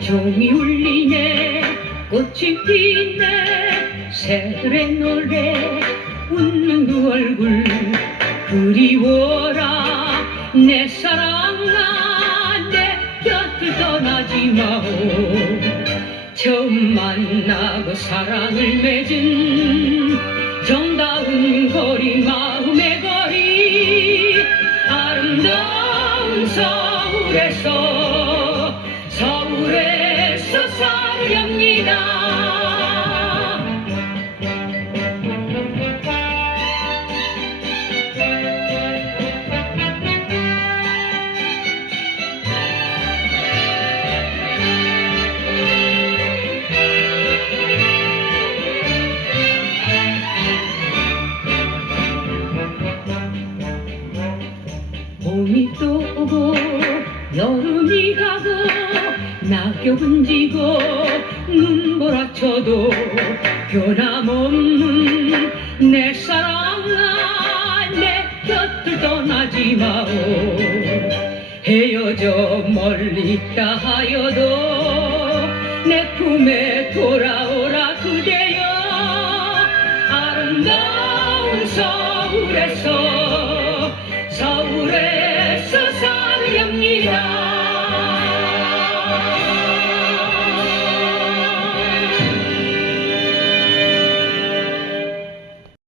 종이 울리네 꽃이 피네 새들의 노래 웃는 그 얼굴 그리워라. 내 사랑아 내 곁을 떠나지 마오. 처음 만나고 사랑을 맺은 정다운 거리 마음의 거리 아름다운 서울에서 봄이 또 오고 여름이 가고 낙엽은 지고 눈보라쳐도 변함없는 내 사랑아 내 곁을 떠나지 마오. 헤어져 멀리 있다 하여도 내 품에 돌아오라 그대여. 아름다운 서울에서